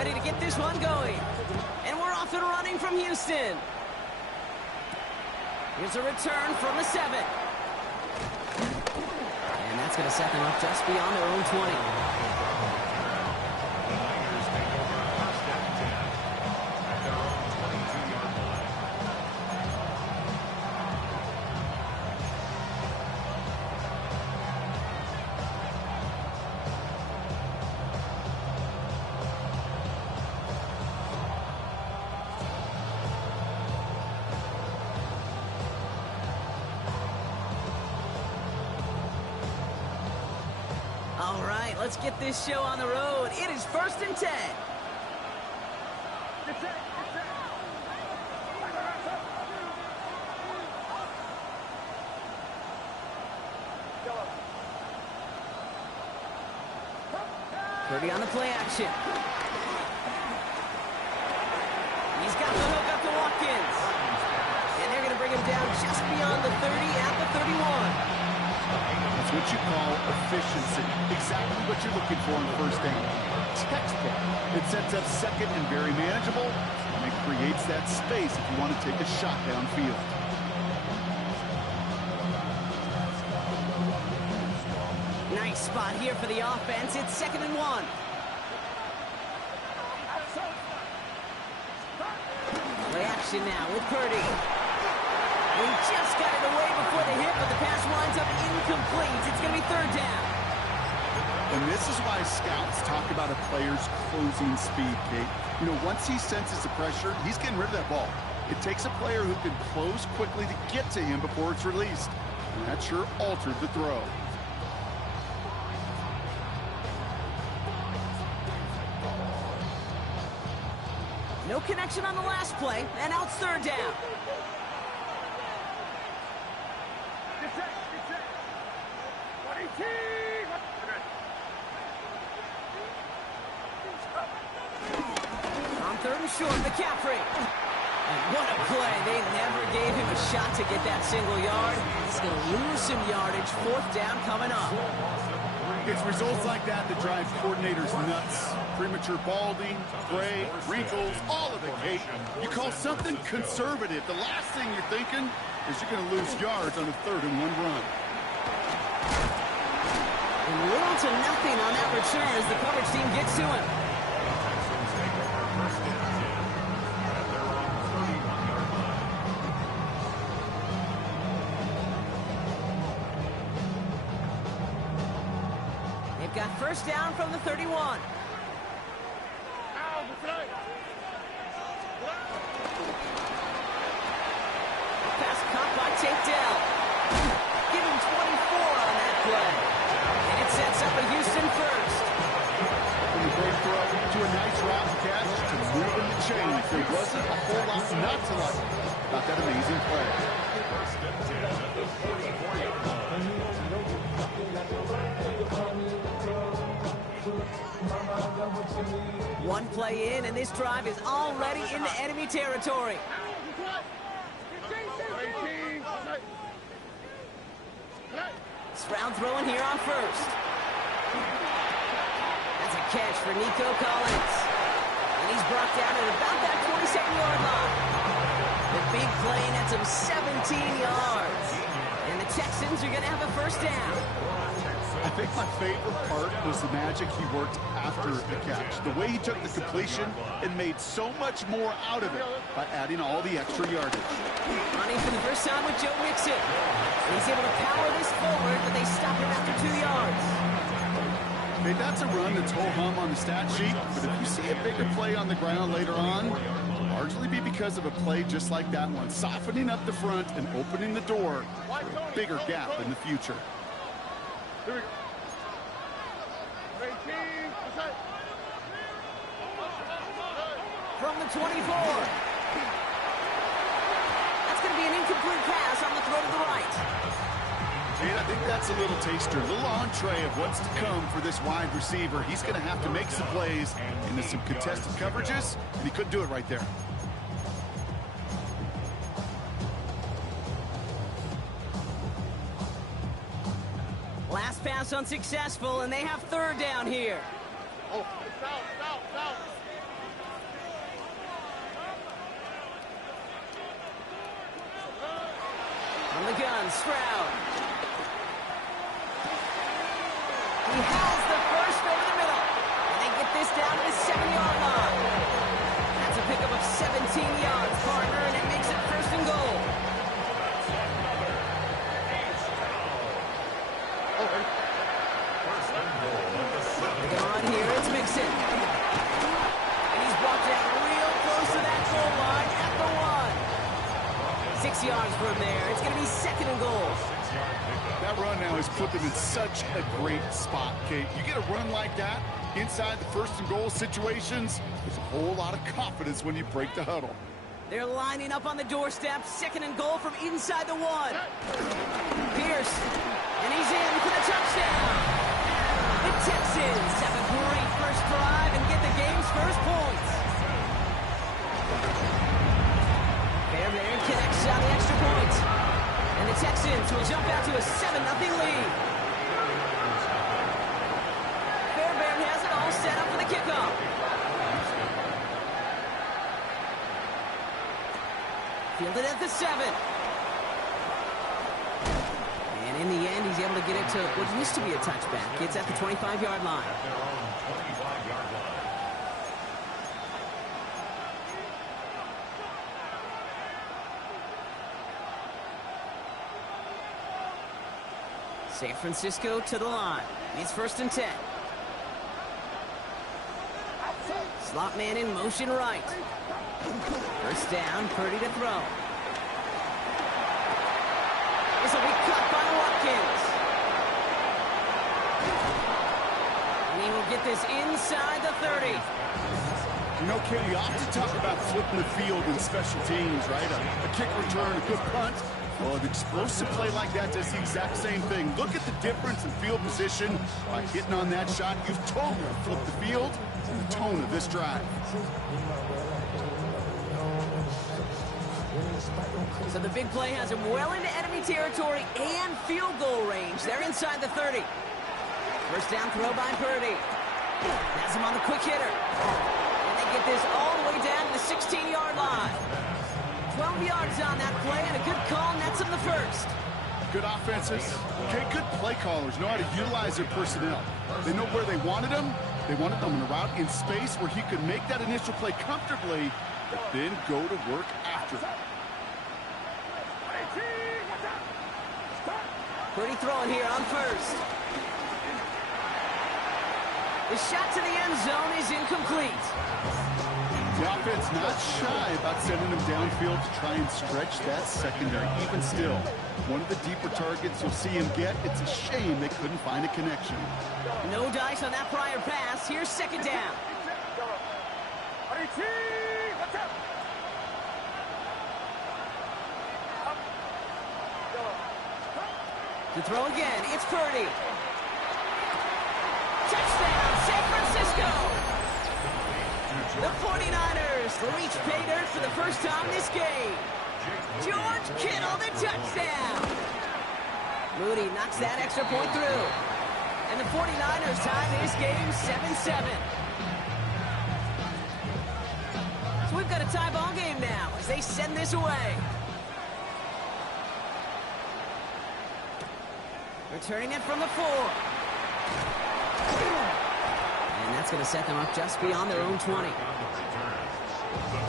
ready to get this one going. And we're off and running from Houston. Here's a return from the 7. And that's going to set them up just beyond their own 20. All right, let's get this show on the road. It is 1st and 10. Purdy on the play action. He's got the hook up to Watkins. And they're going to bring him down just beyond the 30 at the 31. That's what you call efficiency. Exactly what you're looking for in first down. Textbook. It sets up second and very manageable, and it creates that space if you want to take a shot downfield. Nice spot here for the offense. It's 2nd and 1. Play action now with Purdy. He just got it away before the hit, but the pass winds up incomplete. It's going to be 3rd down. And this is why scouts talk about a player's closing speed, Kate. You know, once he senses the pressure, he's getting rid of that ball. It takes a player who can close quickly to get to him before it's released. And that sure altered the throw. No connection on the last play, and now it's 3rd down. On 3rd and short, McCaffrey. And what a play. They never gave him a shot to get that single yard. He's going to lose some yardage. 4th down coming up. It's results like that that drive coordinators nuts. Premature balding, gray, wrinkles, all of it, Kate. You call something conservative. The last thing you're thinking is you're going to lose yards on a 3rd and 1 run. And little to nothing on that return as the coverage team gets to him. They've got 1st down from the 31. Pass caught by Tate Dell. Give him 24 on that play. And it sets up a Houston 1st. From the great throw to a nice route catch to moving the chains. There wasn't a whole lot not to like about that amazing play. One play in, and this drive is already into enemy territory. Stroud throwing here on 1st. That's a catch for Nico Collins. And he's brought down at about that 27-yard line. The big play nets him 17 yards. And the Texans are going to have a 1st down. I think my favorite part was the magic he worked after the catch. The way he took the completion and made so much more out of it by adding all the extra yardage. Running for the first time with Joe Mixon. He's able to power this forward, but they stop him after 2 yards. Okay, that's a run that's ho-hum on the stat sheet, but if you see a bigger play on the ground later on, it'll largely be because of a play just like that one, softening up the front and opening the door for a bigger gap in the future. Here we go. From the 24. That's going to be an incomplete pass on the throw to the right. And I think that's a little taster, a little entree of what's to come for this wide receiver. He's going to have to make some plays into some contested coverages, and he couldn't do it right there. Last pass unsuccessful, and they have 3rd down here. the gun, Stroud. He has the first over the middle. And they get this down to the 7-yard line. That's a pickup of 17 yards, partner, and it makes it first and goal. On here, it's Mixon. And he's brought down real close to that goal line at the 1. 6 yards from there. It's going to be second and goal. That run now has put them in such a great spot, Kate. You get a run like that inside the first and goal situations, there's a whole lot of confidence when you break the huddle. They're lining up on the doorstep. Second and goal from inside the 1. Pierce. And he's in for the touchdown. The Texans have a great first drive and get the game's first points. Fairbairn connects on the extra point. And the Texans will jump out to a 7-0 lead. Fairbairn has it all set up for the kickoff. Fielded at the 7. And in the end, he's able to get it to what used to be a touchback. It's at the 25-yard line. San Francisco to the line. It's first and 10. Slot man in motion right. First down, Purdy to throw. This will be cut by Watkins. And he will get this inside the 30. You know, Kate, we often talk about flipping the field in special teams, right? A kick return, a good punt. Well, an explosive play like that does the exact same thing. Look at the difference in field position. By hitting on that shot, you've totally flipped the field and the tone of this drive. So the big play has him well into enemy territory and field goal range. They're inside the 30. First down throw by Purdy. Has him on the quick hitter. And they get this all the way down to the 16-yard line. 12 yards on that play, and a good call nets him the first. Good offenses. Okay, good play callers know how to utilize their personnel. They know where they wanted them. They wanted them in a route in space where he could make that initial play comfortably, but then go to work after that. Purdy throwing here on first. The shot to the end zone is incomplete. The offense not shy about sending him downfield to try and stretch that secondary. Even still, one of the deeper targets you'll see him get. It's a shame they couldn't find a connection. No dice on that prior pass. Here's second down. To throw again, it's Purdy. Touchdown, San Francisco! The 49ers reach pay dirt for the first time this game. George Kittle, the touchdown! Moody knocks that extra point through. And the 49ers tie this game 7-7. So we've got a tie ball game now as they send this away. Returning it from the 4. And that's going to set them up just beyond their own 20. The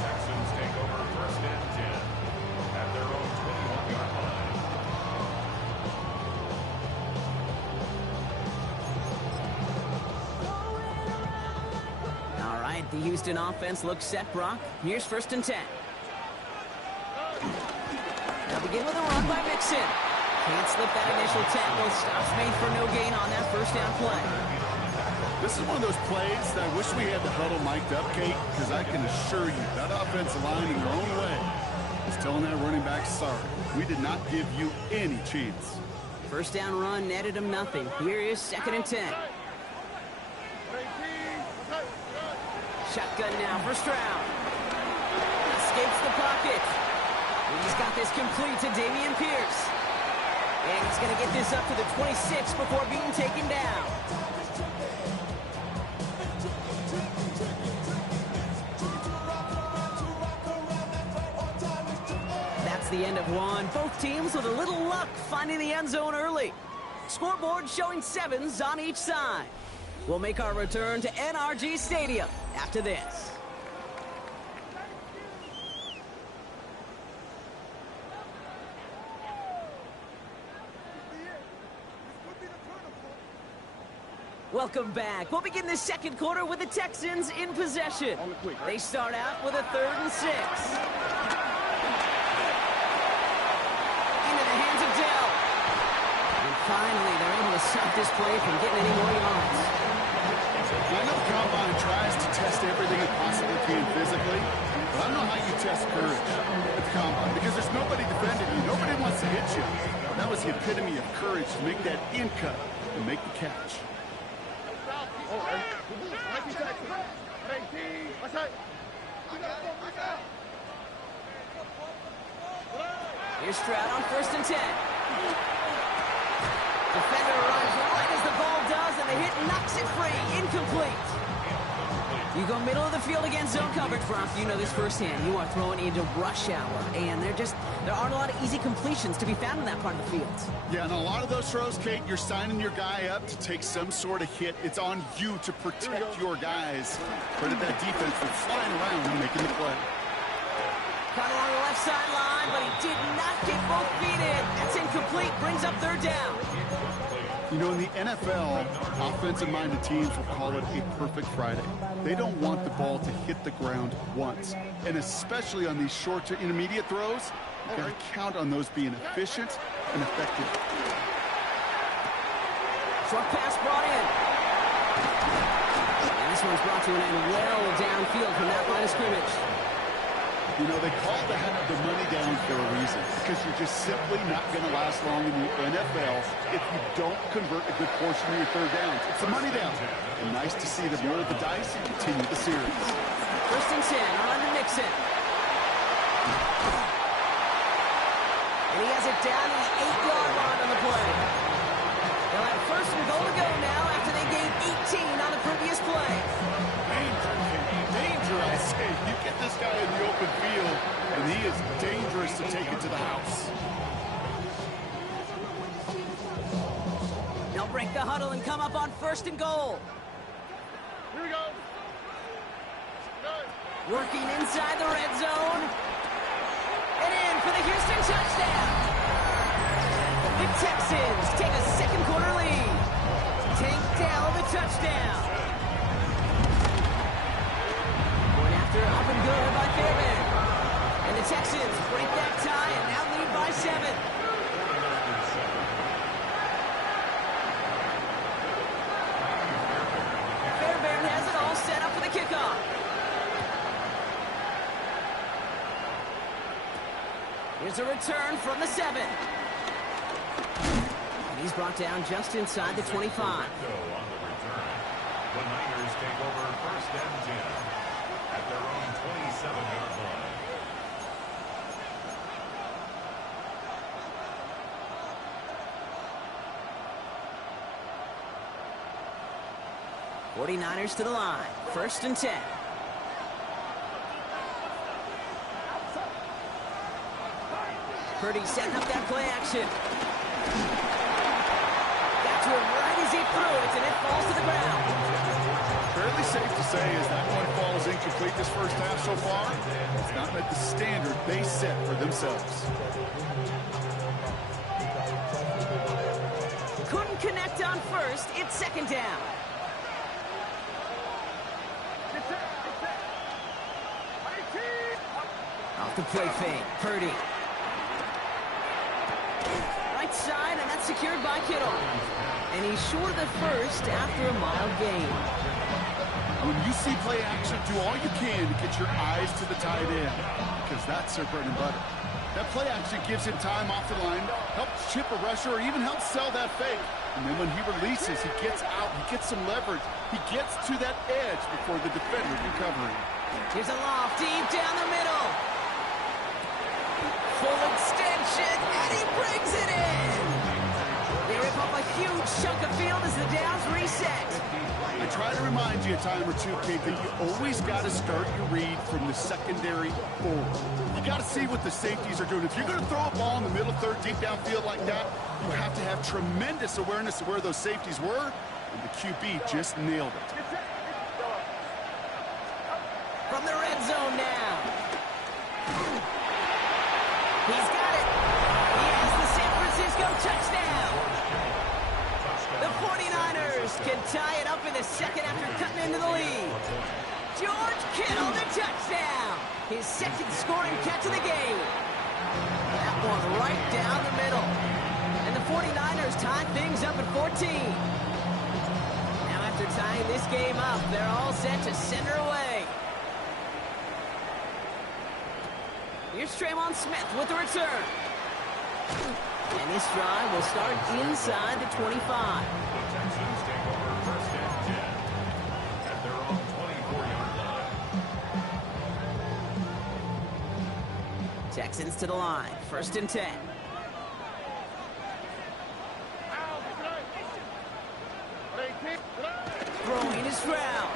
Texans take over first and 10 at their own 21-yard line. All right, the Houston offense looks set, Brock. Here's first and 10. They'll begin with a run by Mixon. Can't slip that initial tackle. Stops made for no gain on that first down play. This is one of those plays that I wish we had the huddle mic'd up, Kate, because I can assure you that offensive line in their own way is telling that running back, sorry, we did not give you any chance. First down run netted him nothing. Here is second and 10. Shotgun now for Stroud. Escapes the pocket. He's got this complete to Dameon Pierce. And he's going to get this up to the 26 before being taken down. That's the end of one. Both teams with a little luck finding the end zone early. Scoreboard showing 7s on each side. We'll make our return to NRG Stadium after this. Welcome back. We'll begin the second quarter with the Texans in possession. They start out with a 3rd and 6. Into the hands of Dell. And finally, they're able to stop this play from getting any more yards. I know the combine tries to test everything it possibly can physically, but I don't know how you test courage at the combine because there's nobody defending you. Nobody wants to hit you. That was the epitome of courage to make that in cut and make the catch. Here's Stroud on 1st and 10. Defender runs right as the ball does, and the hit knocks it free. Incomplete. You go middle of the field against zone coverage, Brock. You know this firsthand. You are throwing into rush hour, and there aren't a lot of easy completions to be found in that part of the field. Yeah, and a lot of those throws, Kate, you're signing your guy up to take some sort of hit. It's on you to protect your guys. Credit that defense for flying around and making the play. Caught along the left sideline, but he did not get both feet in. That's incomplete. Brings up 3rd down. You know, in the NFL, offensive-minded teams will call it a perfect Friday. They don't want the ball to hit the ground once. And especially on these short to intermediate throws, you've got to count on those being efficient and effective. Short pass brought in. And this one's brought to an end well downfield from that line of scrimmage. You know, they call that the money down for a reason, because you're just simply not going to last long in the NFL if you don't convert a good portion of your 3rd downs. It's the money down. And nice to see them roll the dice and continue the series. 1st and 10 on to Nixon. And he has it down to the 8-yard line on the play. They'll have 1st and goal to go now after they gained 18 on the previous play. Danger, I say. You get this guy in the open field, and he is dangerous to take it to the house. They'll break the huddle and come up on 1st and goal. Here we go. Working inside the red zone. And in for the Houston touchdown. The Texans take a second quarter lead. Tank Dell the touchdown. Going after up and good by Fairbairn. And the Texans break that tie and now lead by 7. Fairbairn has it all set up for the kickoff. Here's a return from the 7. And he's brought down just inside the 25. On the return. The Niners take over 1st and 10 at their own 27-yard line. 49ers to the line. 1st and 10. Purdy setting up that play action. Got to it right as he threw it, and it falls to the ground. Fairly safe to say as that one falls incomplete this first half so far, it's not met the standard they set for themselves. Couldn't connect on 1st. It's 2nd down. Off the play fake. Purdy. Right side, and that's secured by Kittle. And he's short of the 1st after a mild gain. When you see play action, do all you can to get your eyes to the tight end, because that's their bread and butter. That play action gives him time off the line, helps chip a rusher, or even helps sell that fake. And then when he releases, he gets out, he gets some leverage. He gets to that edge before the defender can cover him. Here's a loft deep down the middle. Full extension, and he brings it in. They rip up a huge chunk of field as the downs reset. I try to remind you a time or two, Kate, that you always got to start your read from the secondary forward. You got to see what the safeties are doing. If you're going to throw a ball in the middle third, deep downfield like that, you have to have tremendous awareness of where those safeties were, and the QB just nailed it. From the red zone now. He's got it. He has the San Francisco touchdown. The 49ers can tie it up in the second after cutting into the lead. George Kittle, the touchdown. His second scoring catch of the game. That one right down the middle. And the 49ers tie things up at 14. Now after tying this game up, they're all set to send her away. Here's Tremon Smith with the return. And this drive will start inside the 25. The Texans take over first and 10 at their own 24-yard line. Texans to the line. First and 10. Throwing is Stroud.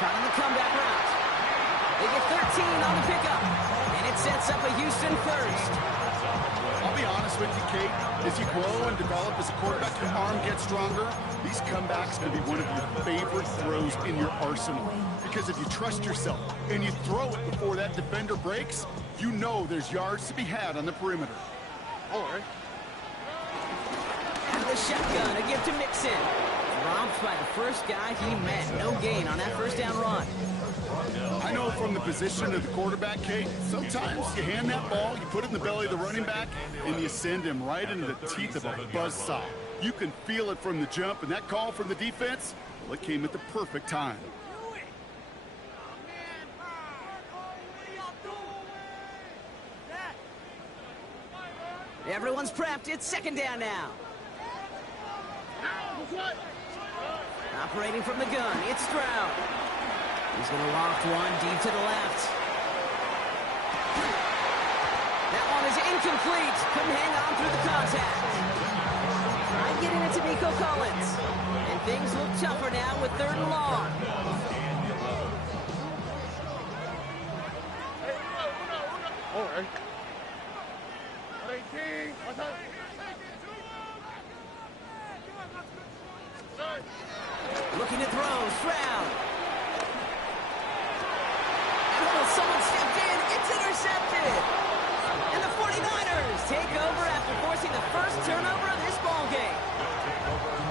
Caught in the comeback route. They get 13 on the pickup. And it sets up a Houston first. I'll be honest with you, Kate. As you grow and develop as a quarterback, your arm gets stronger. These comebacks can be one of your favorite throws in your arsenal. Because if you trust yourself and you throw it before that defender breaks, you know there's yards to be had on the perimeter. Out of the shotgun, a give to Mixon. Dropped by the first guy he met. No gain on that first down run. I know from the position of the quarterback, Kate, sometimes you hand that ball, you put it in the belly of the running back, and you send him right into the teeth of a buzzsaw. You can feel it from the jump, and that call from the defense, well, it came at the perfect time. Everyone's prepped. It's second down now. Operating from the gun, it's Stroud. He's going to loft one deep to the left. That one is incomplete. Couldn't hang on through the contact. Trying getting it to Nico Collins. And things look tougher now with third and long. Looking to throw, Stroud. Someone stepped in. It's intercepted. And the 49ers take over after forcing the first turnover of this ballgame.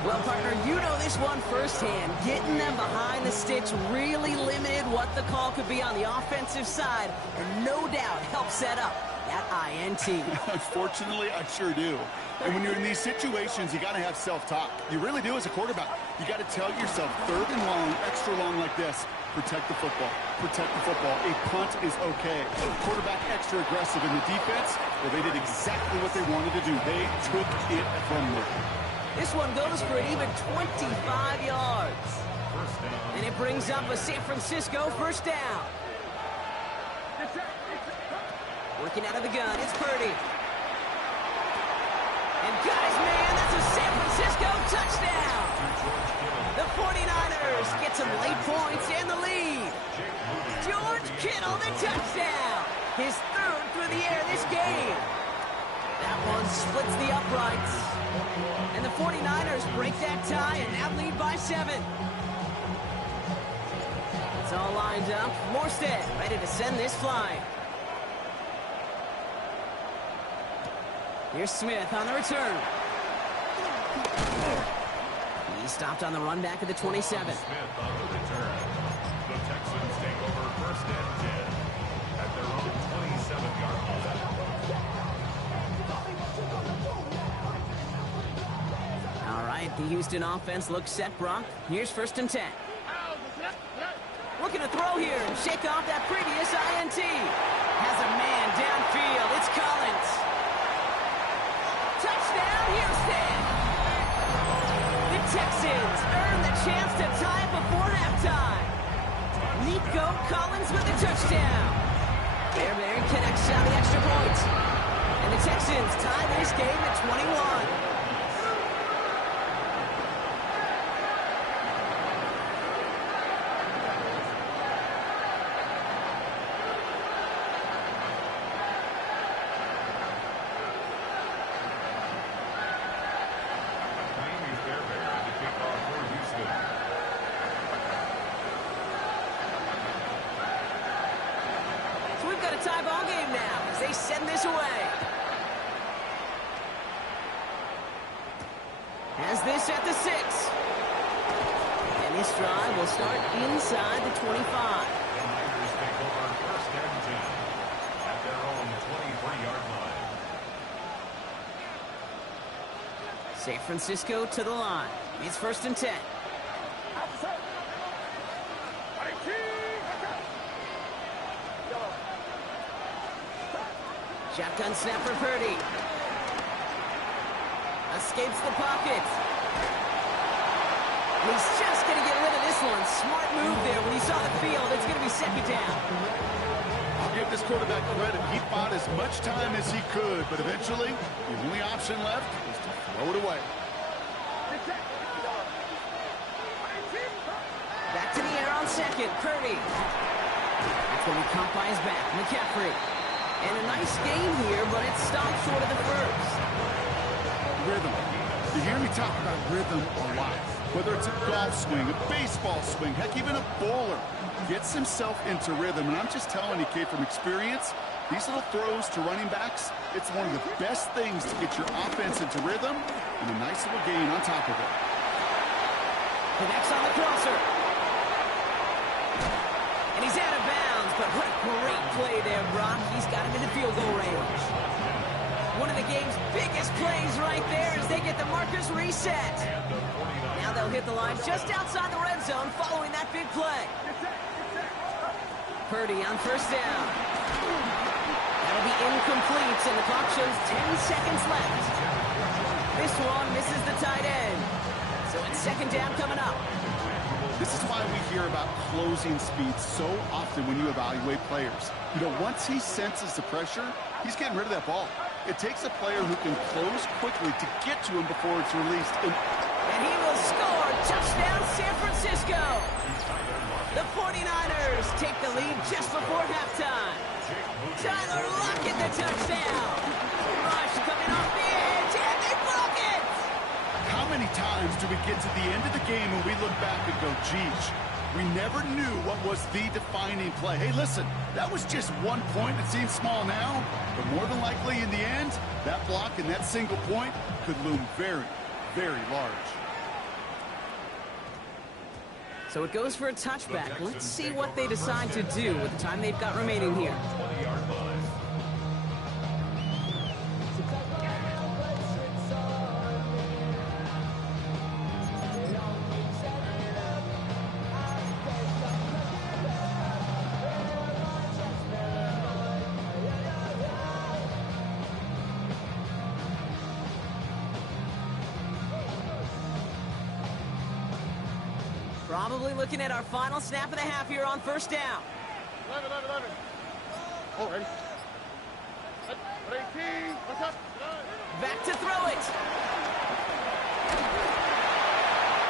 Well, partner, you know this one firsthand. Getting them behind the sticks really limited what the call could be on the offensive side, and no doubt helped set up that INT. Unfortunately, I sure do. And when you're in these situations, you got to have self-talk. You really do as a quarterback. You got to tell yourself, third and long, extra long like this, protect the football. Protect the football. A punt is okay. Quarterback extra aggressive in the defense. Well, they did exactly what they wanted to do. They took it from them. This one goes for an even 25 yards. And it brings up a San Francisco first down. Working out of the gun, it's Purdy. And guys, man, that's a San Francisco touchdown. The 49ers get some late points and the lead. George Kittle, the touchdown. His third through the air this game. That one splits the uprights. And the 49ers break that tie and now lead by 7. It's all lined up. Morstead ready to send this flying. Here's Smith on the return. He stopped on the run back at the 27. Smith on the return. The Texans take over first and 10 at their own 27-yard line. All right, the Houston offense looks set, Brock. Here's first and 10. Looking to throw here and shake off that previous INT. Has a man downfield. It's Collins. Touchdown, Houston! The Texans earn the chance to tie before halftime. Nico Collins with the touchdown. Bear connects on the extra point. And the Texans tie this game at 21. send this away. Has this at the 6. And this drive will start inside the 25. The Niners take over first and 10 at their own 23-yard line. San Francisco to the line. It's first and 10. Shotgun snap for Purdy. Escapes the pocket. And he's just going to get rid of this one. Smart move there when he saw the field. It's going to be second down. I'll give this quarterback credit. He fought as much time as he could, but eventually, the only option left was to throw it away. Back to the air on second. Purdy. That's going to be caught by his back. McCaffrey. And a nice game here, but it stopped short of the first. Rhythm. You hear me talk about rhythm a lot. Whether it's a golf swing, a baseball swing, heck, even a bowler gets himself into rhythm. And I'm just telling you, Kate, from experience, these little throws to running backs, it's one of the best things to get your offense into rhythm and a nice little gain on top of it. Connects on the crosser. And he's out of bounds, but what a great play there, Brock. He's got him in the field goal range. One of the game's biggest plays right there as they get the markers reset. Now they'll hit the line just outside the red zone following that big play. Purdy on first down. That'll be incomplete, and the clock shows 10 seconds left. This one misses the tight end. So it's second down coming up. This is why we hear about closing speed so often when you evaluate players. You know, once he senses the pressure, he's getting rid of that ball. It takes a player who can close quickly to get to him before it's released. And he will score. Touchdown, San Francisco. The 49ers take the lead just before halftime. Tyler Lockett, the touchdown. Rush coming off the edge, and they block it. How many times do we get to the end of the game and we look back and go, geez, we never knew what was the defining play. Hey, listen, that was just 1 point. It seems small now, but more than likely in the end, that block and that single point could loom very, very large. So it goes for a touchback. Let's see what they decide to do with the time they've got remaining here. 20-yard line. Probably looking at our final snap of the half here on first down. 11. Oh, ready. 18. What's up? Back to throw it.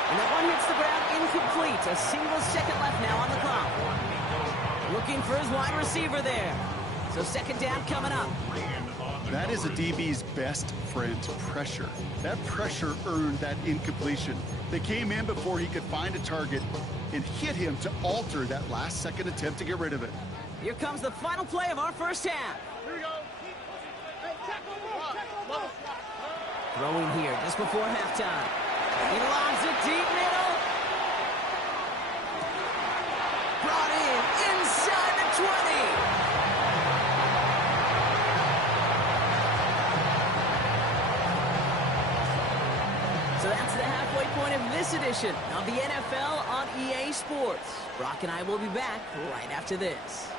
And that one hits the ground incomplete. A single second left now on the clock. Looking for his wide receiver there. So second down coming up. That is a DB's best friend, pressure. That pressure earned that incompletion. They came in before he could find a target and hit him to alter that last-second attempt to get rid of it. Here comes the final play of our first half. Here we go. Hey, tackle. Throwing here just before halftime. He lobs it deep middle. Brought in inside the 20. So that's the halfway point of this edition of the NFL on EA Sports. Brock and I will be back right after this.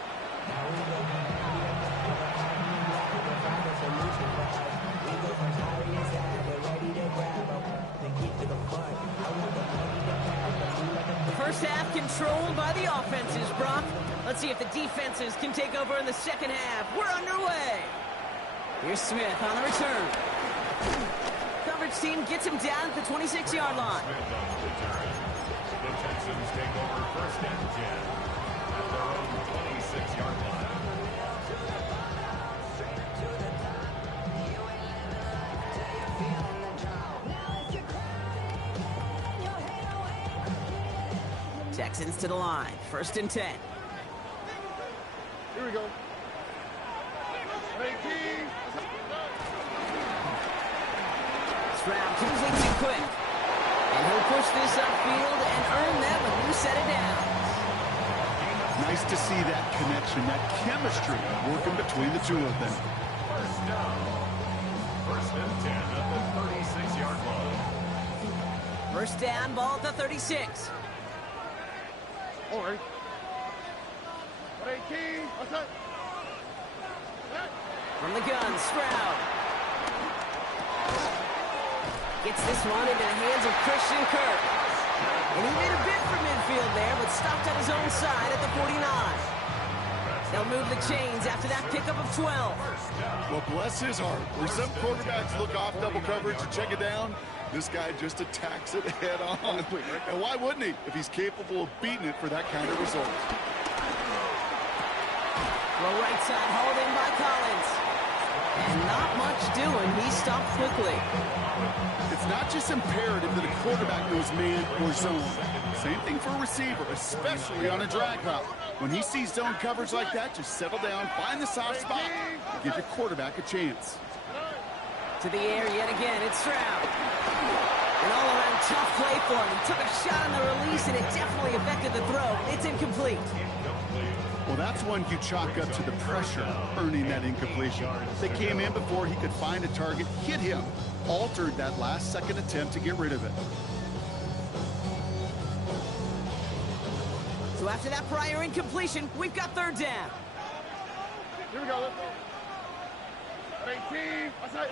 First half controlled by the offenses, Brock. Let's see if the defenses can take over in the second half. We're underway. Here's Smith on the return. Coverage team gets him down at the 26-yard line. Smith on the return. The Texans take over first and 10 at their own 26-yard line. Texans to the line. First and 10. Here we go. 18. Stroud usually too quick. And he'll push this upfield and earn them a new set of downs. Nice to see that connection, that chemistry working between the two of them. First down. First and 10 at the 36-yard line. First down, ball at the 36. All right. 18. Outside. From the gun, Stroud. Gets this one into the hands of Christian Kirk. And he made a bid for midfield there, but stopped on his own side at the 49. They'll move the chains after that pickup of 12. Well, bless his heart. Where some quarterbacks look off double coverage and check it down, this guy just attacks it head on. And why wouldn't he if he's capable of beating it for that kind of result? Well, right side hauled in by Collins. And not much doing. He stopped quickly. It's not just imperative that a quarterback knows man or zone. Same thing for a receiver, especially on a drag route. When he sees zone coverage like that, just settle down, find the soft spot, and give your quarterback a chance. To the air yet again, it's Stroud. An all-around tough play for him. He took a shot on the release, and it definitely affected the throw. It's incomplete. Well, that's one you chalk up to the pressure, earning that incompletion. They came in before he could find a target, hit him, altered that last-second attempt to get rid of it. So after that prior incompletion, we've got third down. Here we go. Let's go. 18. Outside.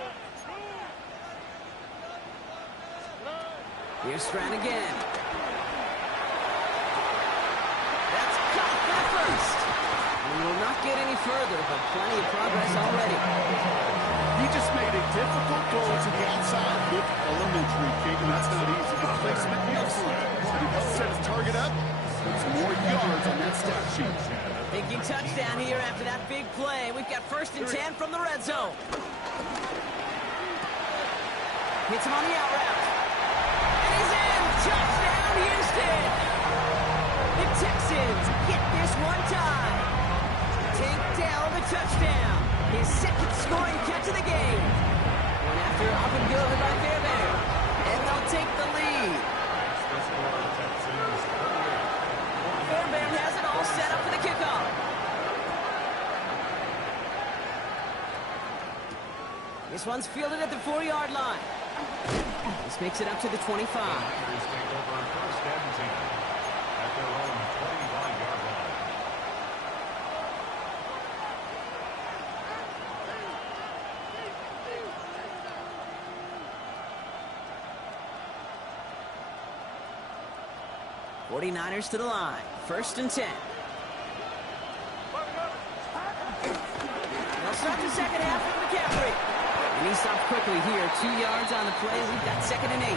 Here's Stroud again. That's caught for the first. We will not get any further, but plenty of progress already. He just made a difficult throw to the outside. Look elementary, Kate, and that's not easy. The placement, excellent. But he helps set his target up. Some more yards on that stat sheet. Thinking touchdown here after that big play. We've got first and 10 from the red zone. Hits him on the out route. And he's in! Touchdown, Houston! The Texans get this one time. Tank Dell the touchdown. His second scoring catch of the game. One after up and good by Fairbairn. And they'll take the lead. Fairbairn has it all set up for the kickoff. This one's fielded at the 4-yard line. This makes it up to the 25. Take over first and 10 at their own 25-yard line. '49ers to the line. First and 10. They'll start the second half with McCaffrey. And he stopped quickly here. 2 yards on the play. We've got second and 8. I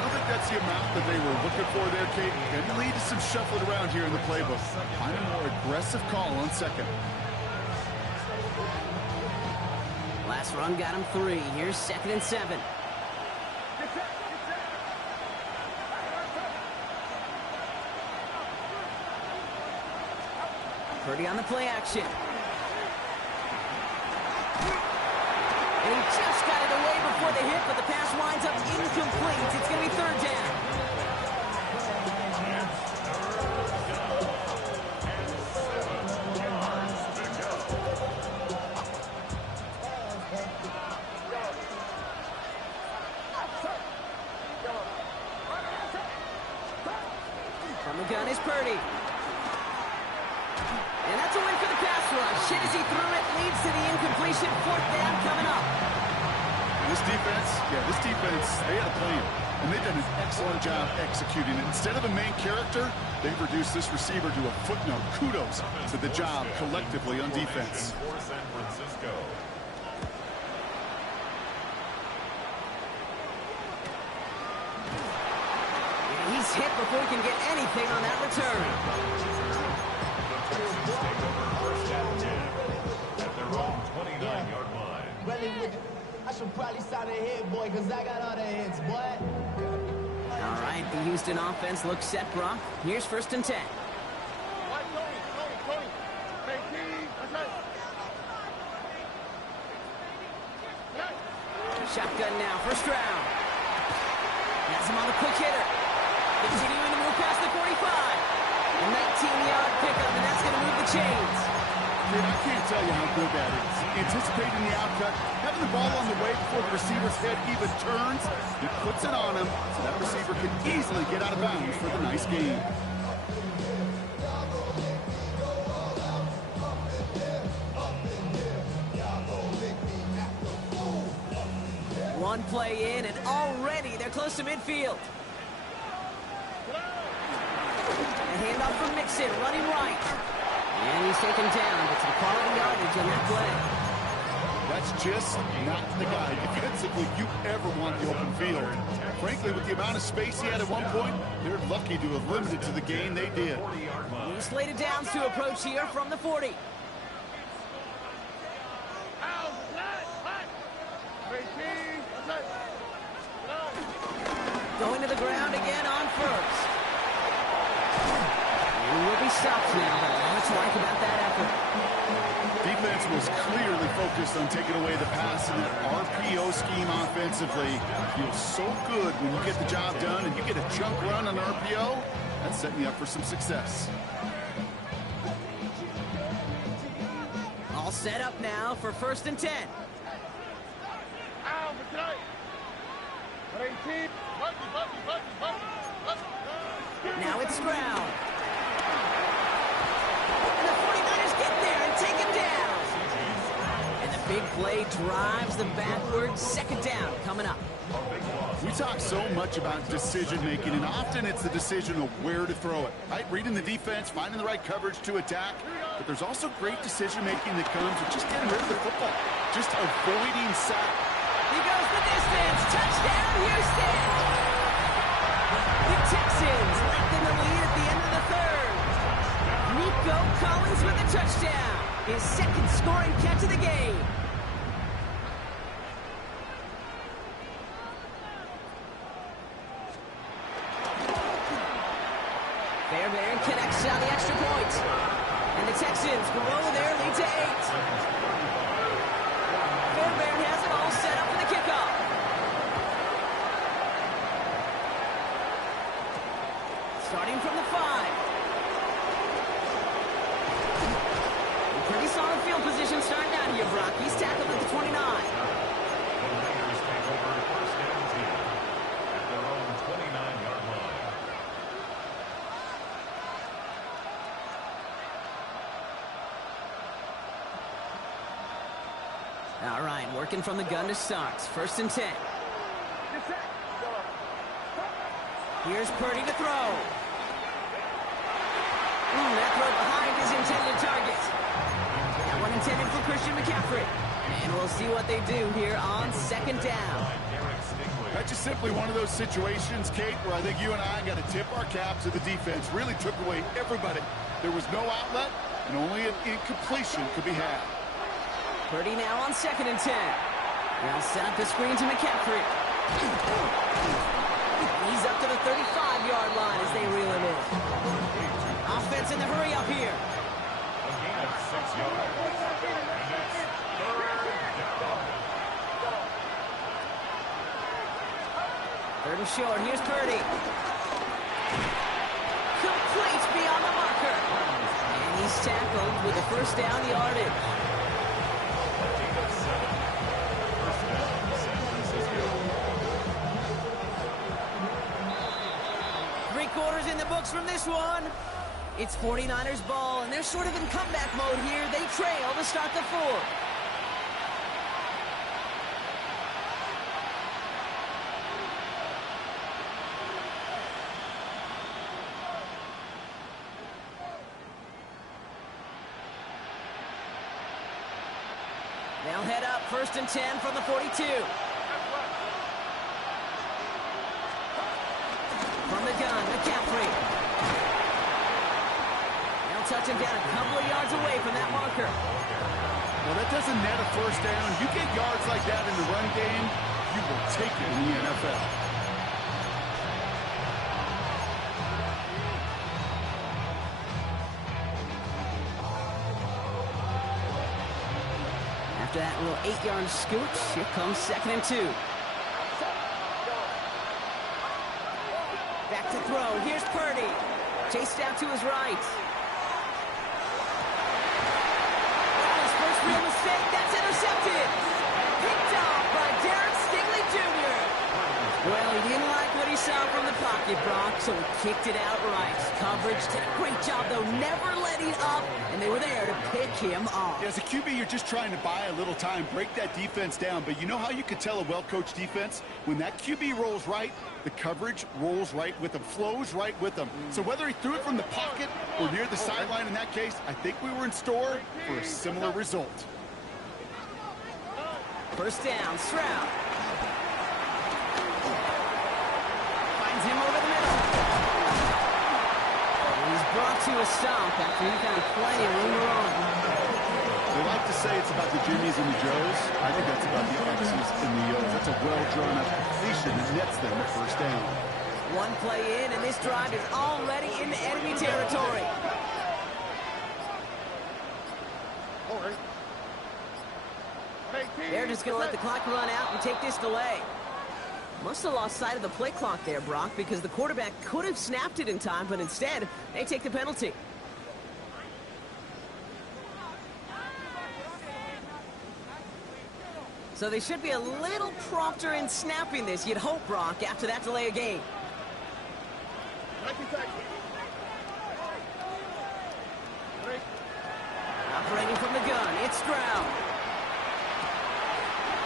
don't think that's the amount that they were looking for there, Kate. Can lead to some shuffling around here in the playbook. Find a more aggressive call on second. Last run got him 3. Here's second and 7. Purdy on the play action. And he just got it away before the hit, but the pass winds up incomplete. It's going to be third down. From the gun is Purdy. And that's a win for the pass rush. Hit as he threw it, leads to the incompletion. Fourth down coming up. This defense, they had a plan. And they've done an excellent job executing it. Instead of a main character, they've reduced this receiver to a footnote. Kudos to the job collectively on defense. For San Francisco. And he's hit before he can get anything on that return. Texans take over first and 10 at their own 29-yard line. I should probably sign a hit, boy, because I got all the hits, boy. All right, the Houston offense looks set, Brock. Here's first and 10. Tony. 18. Outside. Shotgun now, first round. Has him on the quick hitter. Continuing to move past the 45. A 19-yard pickup, and that's going to move the chains. Dude, I can't tell you how good that is. Anticipating the outcut, having the ball on the way before the receiver's head even turns, he puts it on him so that receiver can easily get out of bounds for the nice gain. One play in, and already they're close to midfield. A handoff from Mixon, running right. And he's taken down, but some quality yardage on that play. That's just not the guy defensively you ever want the open field. Frankly, with the amount of space he had at one point, they're lucky to have limited to the gain they did. New slated downs to approach here from the 40. Going to the ground again on first. And will be stopped now, but not much like about that effort. Defense was clearly focused on taking away the pass in that RPO scheme offensively. Feels so good when you get the job done and you get a chunk run on RPO. That's setting you up for some success. All set up now for 1st and 10. Now it's Stroud. And the 49ers get there and take him down. And the big play drives them backwards. 2nd down coming up. We talk so much about decision-making, and often it's the decision of where to throw it. Right? Reading the defense, finding the right coverage to attack. But there's also great decision-making that comes with just getting rid of the football. Just avoiding sack. He goes the distance. Touchdown, Houston. The Texans lengthen the lead at the end of the 3rd. Nico Collins with a touchdown. His 2nd scoring catch of the game. Fairbairn connects on the extra point. And the Texans grow their lead to 8. Fairbairn has it all set up for the kickoff. Starting from the 5. Pretty solid field position starting out here, Brock. He's tackled at the 29. The Raiders take over 1st and 10 at their own 29-yard line. All right, working from the gun to start. 1st and 10. Here's Purdy to throw. That throw behind his intended target. That one intended for Christian McCaffrey. And we'll see what they do here on 2nd down. That's just simply one of those situations, Kate, where I think you and I got to tip our cap to the defense. Really took away everybody. There was no outlet, and only an incompletion could be had. Purdy now on 2nd and 10. Now set up the screen to McCaffrey. He's up to the 35-yard line as they reel him in. Offense in the hurry up here. A gain of 6 yards. And it's 3rd down. 3rd and short. Here's Purdy. Complete beyond the marker. And he's tackled with the 1st down yardage. A gain of 7. 1st down, San Francisco. 3/4 in the books from this one. It's 49ers ball, and they're sort of in comeback mode here. They trail to start the 4th. They'll head up 1st and 10 from the 42. From the gun, McCaffrey. They'll touch him down a couple of yards away from that marker. Well, that doesn't net a 1st down. You get yards like that in the run game, you will take it in the NFL. After that little 8-yard scoot, here comes 2nd and 2. To throw, here's Purdy. Chased out to his right. His first real mistake, that's intercepted. Picked off by Derek Stingley Jr. Well, he didn't like what he saw from the pocket, Brock, so he kicked it outright. Coverage did a great job, though, never letting up, and they were there to pick him off. Yeah, as a QB, you're just trying to buy a little time, break that defense down. But you know how you could tell a well-coached defense? When that QB rolls right, the coverage rolls right with him, flows right with him. So whether he threw it from the pocket or near the sideline in that case, I think we were in store for a similar result. First down, Stroud. Finds him over the middle. He's brought to a stop after he found plenty of room to run. They like to say it's about the Jimmies and the Joes. I think that's about the X's and the O's. That's a well-drawn-up completion that nets them a first down. One play in, and this drive is already into enemy territory. They're just going to let the clock run out and take this delay. Must have lost sight of the play clock there, Brock, because the quarterback could have snapped it in time, but instead, they take the penalty. So they should be a little prompter in snapping this, you'd hope, Brock, after that delay of game. Operating from the gun, it's Stroud.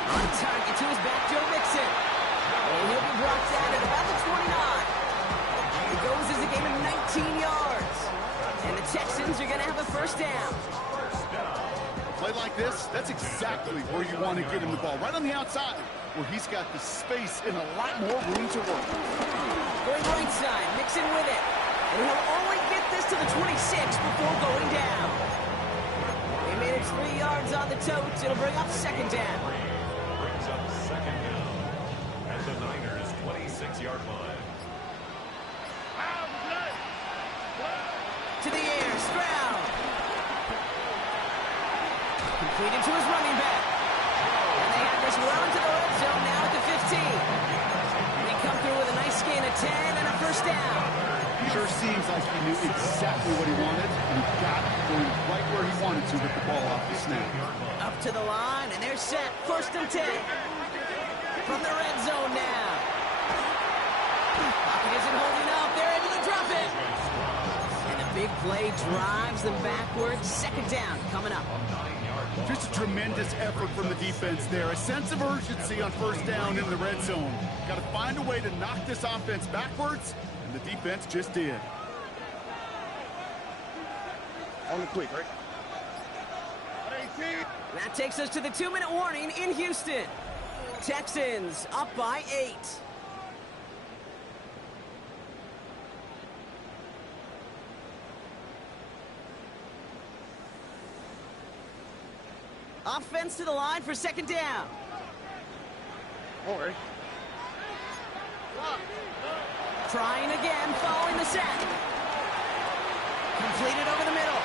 On target to his back, Joe Mixon. And he'll be brought down at about the 29. It goes as a game of 19 yards. And the Texans are going to have a first down. Play like this, that's exactly where you want to get him the ball. Right on the outside, where he's got the space and a lot more room to work. Going right side, Mixon with it. And he'll only get this to the 26 before going down. They managed 3 yards on the totes. It'll bring up second down. Brings up second down at the Niners' 26-yard line. To the air, Stroud. Completed to his running back. And they have this well into the red zone now at the 15. They come through with a nice gain of 10 and a first down. Sure seems like he knew exactly what he wanted, and he got it going right where he wanted to with the ball off the snap. Up to the line, and they're set. First and 10. From the red zone now. Pocket isn't holding up. They're able to drop it. And the big play drives them backwards. Second down coming up. Just a tremendous effort from the defense there. A sense of urgency on first down in the red zone. Got to find a way to knock this offense backwards, and the defense just did. On the quick, right? That takes us to the 2-minute warning in Houston. Texans up by 8. Offense to the line for second down. All right. Trying again, following the sack. Completed over the middle.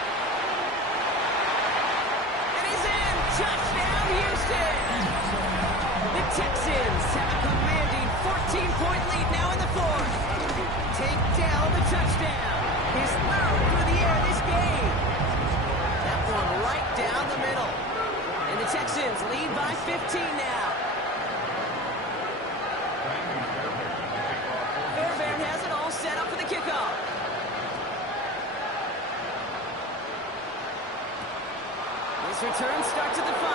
And he's in! Touchdown, Houston! The Texans have a commanding 14-point lead now in the fourth. Tank Dell the touchdown. His third through the air this game. That one right down the middle. And the Texans lead by 15 now. Fairbairn has it all set up for the kickoff. This return starts at the 5.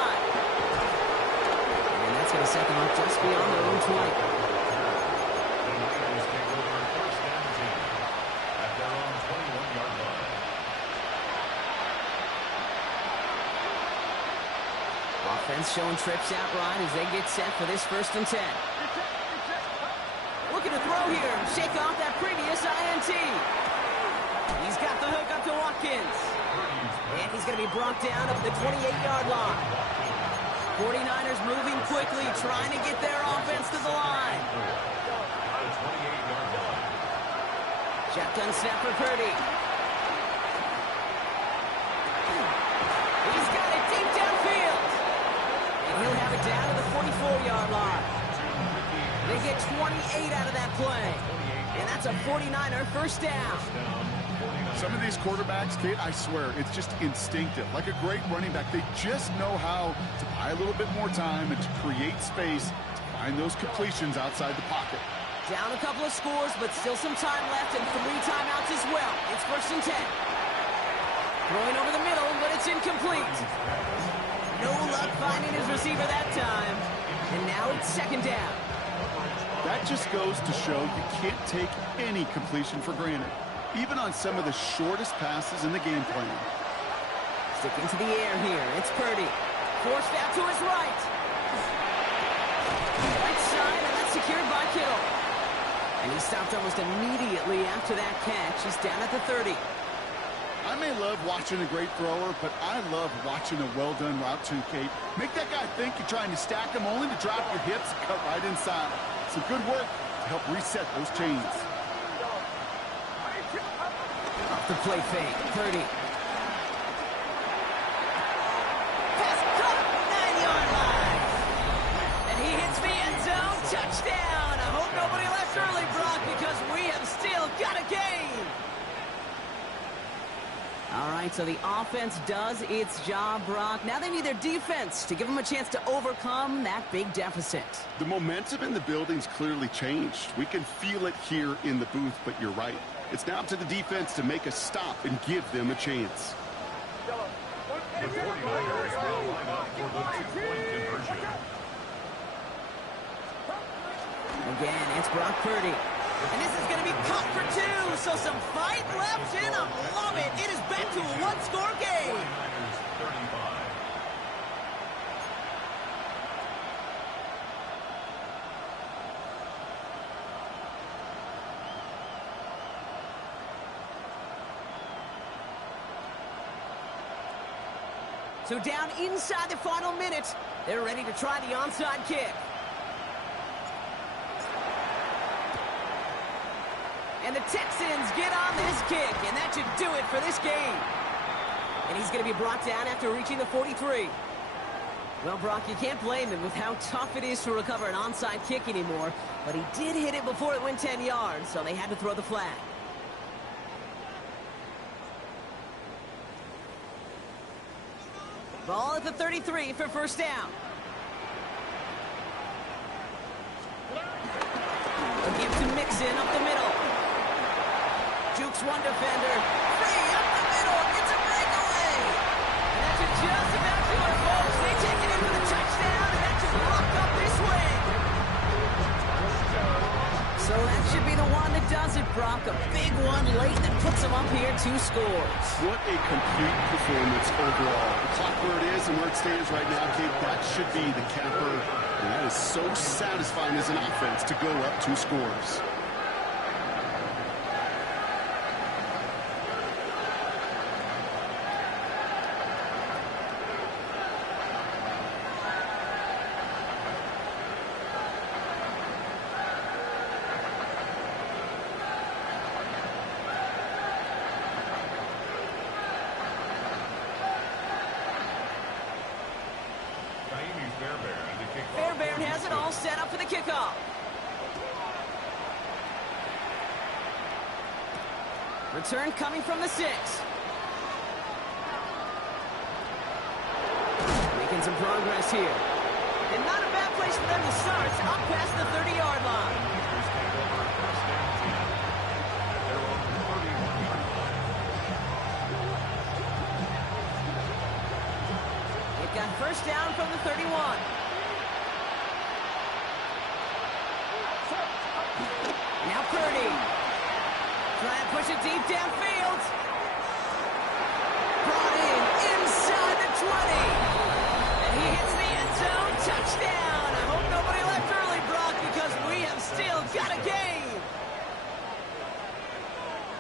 And that's going to set them up just beyond their own 20. The Niners take over first and 10 at their own 21-yard line. Offense showing trips out right as they get set for this first and 10. Looking to throw here. Shake off that previous INT. He's got the hook up to Watkins. And he's going to be brought down up the 28-yard line. 49ers moving quickly, trying to get their offense to the line. Shotgun snap for Purdy. He's got it deep downfield. And he'll have it down to the 44-yard line. They get 28 out of that play. And that's a 49er first down. Some of these quarterbacks, Kate, I swear, it's just instinctive. Like a great running back, they just know how to buy a little bit more time and to create space to find those completions outside the pocket. Down a couple of scores, but still some time left and 3 timeouts as well. It's 1st and 10. Throwing over the middle, but it's incomplete. No luck finding his receiver that time. And now it's 2nd down. That just goes to show you can't take any completion for granted, even on some of the shortest passes in the game plan. Sticking to the air here. It's Purdy. Forced out to his right. Right side, and that's secured by Kittle. And he stopped almost immediately after that catch. He's down at the 30. I may love watching a great thrower, but I love watching a well-done route too, Kate. Make that guy think you're trying to stack him only to drop your hips and cut right inside. Some good work to help reset those chains. Off the play fake, Purdy. Pass caught, 9-yard line. And he hits the end zone, touchdown. I hope nobody left early, Brock, because we have still got a game. All right, so the offense does its job, Brock. Now they need their defense to give them a chance to overcome that big deficit. The momentum in the building's clearly changed. We can feel it here in the booth, but you're right. It's now up to the defense to make a stop and give them a chance. The 49ers will line up for the 2-point conversion. Again, it's Brock Purdy. And this is going to be caught for 2, so some fight left in him. Love it. It is back to a 1-score game. 49ers 35. So down inside the final minute, they're ready to try the onside kick. And the Texans get on this kick, and that should do it for this game. And he's going to be brought down after reaching the 43. Well, Brock, you can't blame him with how tough it is to recover an onside kick anymore, but he did hit it before it went 10 yards, so they had to throw the flag. Ball at the 33 for first down. A give to Mixon up the middle. Jukes one defender. Free up the middle. It's a breakaway. And that should just about do it, folks. They take it in for the touchdown, and that should lock up this win. So that should be the one that does it, Brock. A big one late that puts them up here 2 scores. What a complete performance overall. The clock where it is and where it stands right now, Kate, that should be the capper. And that is so satisfying as an offense to go up 2 scores. Fairbairn has it all set up for the kickoff. Return coming from the 6. Making some progress here. And not a bad place for them to start. Up past the 30-yard line. They've got first down from the 31. Now Purdy. Trying to push it deep downfield. Brought in inside the 20. And he hits the end zone. Touchdown. I hope nobody left early, Brock, because we have still got a game.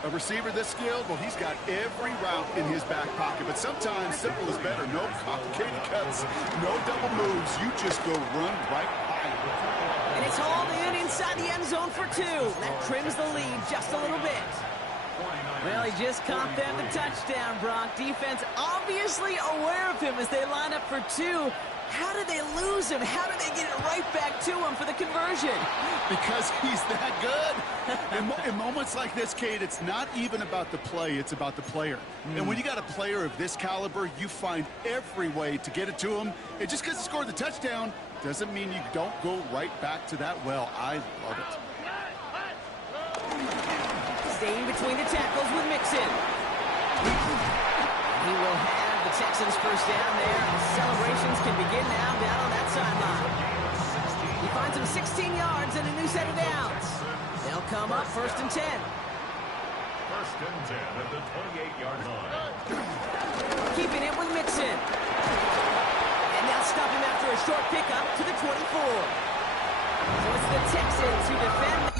A receiver this skilled, well, he's got every route in his back pocket. But sometimes simple is better. No complicated cuts, no double moves. You just go run right by it. And it's hauled in inside the end zone for 2. That trims the lead just a little bit. Well, he just caught them the touchdown, Brock. Defense obviously aware of him as they line up for 2. How did they lose him? How did they get it right back to him for the conversion? Because he's that good. In moments like this, Kate, it's not even about the play, it's about the player. And when you got a player of this caliber, you find every way to get it to him. And just because he scored the touchdown doesn't mean you don't go right back to that well. I love it. Staying between the tackles with Mixon. He will have the Texans first down there. Celebrations can begin now down on that sideline. He finds him 16 yards and a new set of downs. They'll come up 1st and 10. 1st and 10 at the 28-yard line. Keeping it with Mixon. And they'll stop him after a short pickup to the 24. So it's the Texans who defend.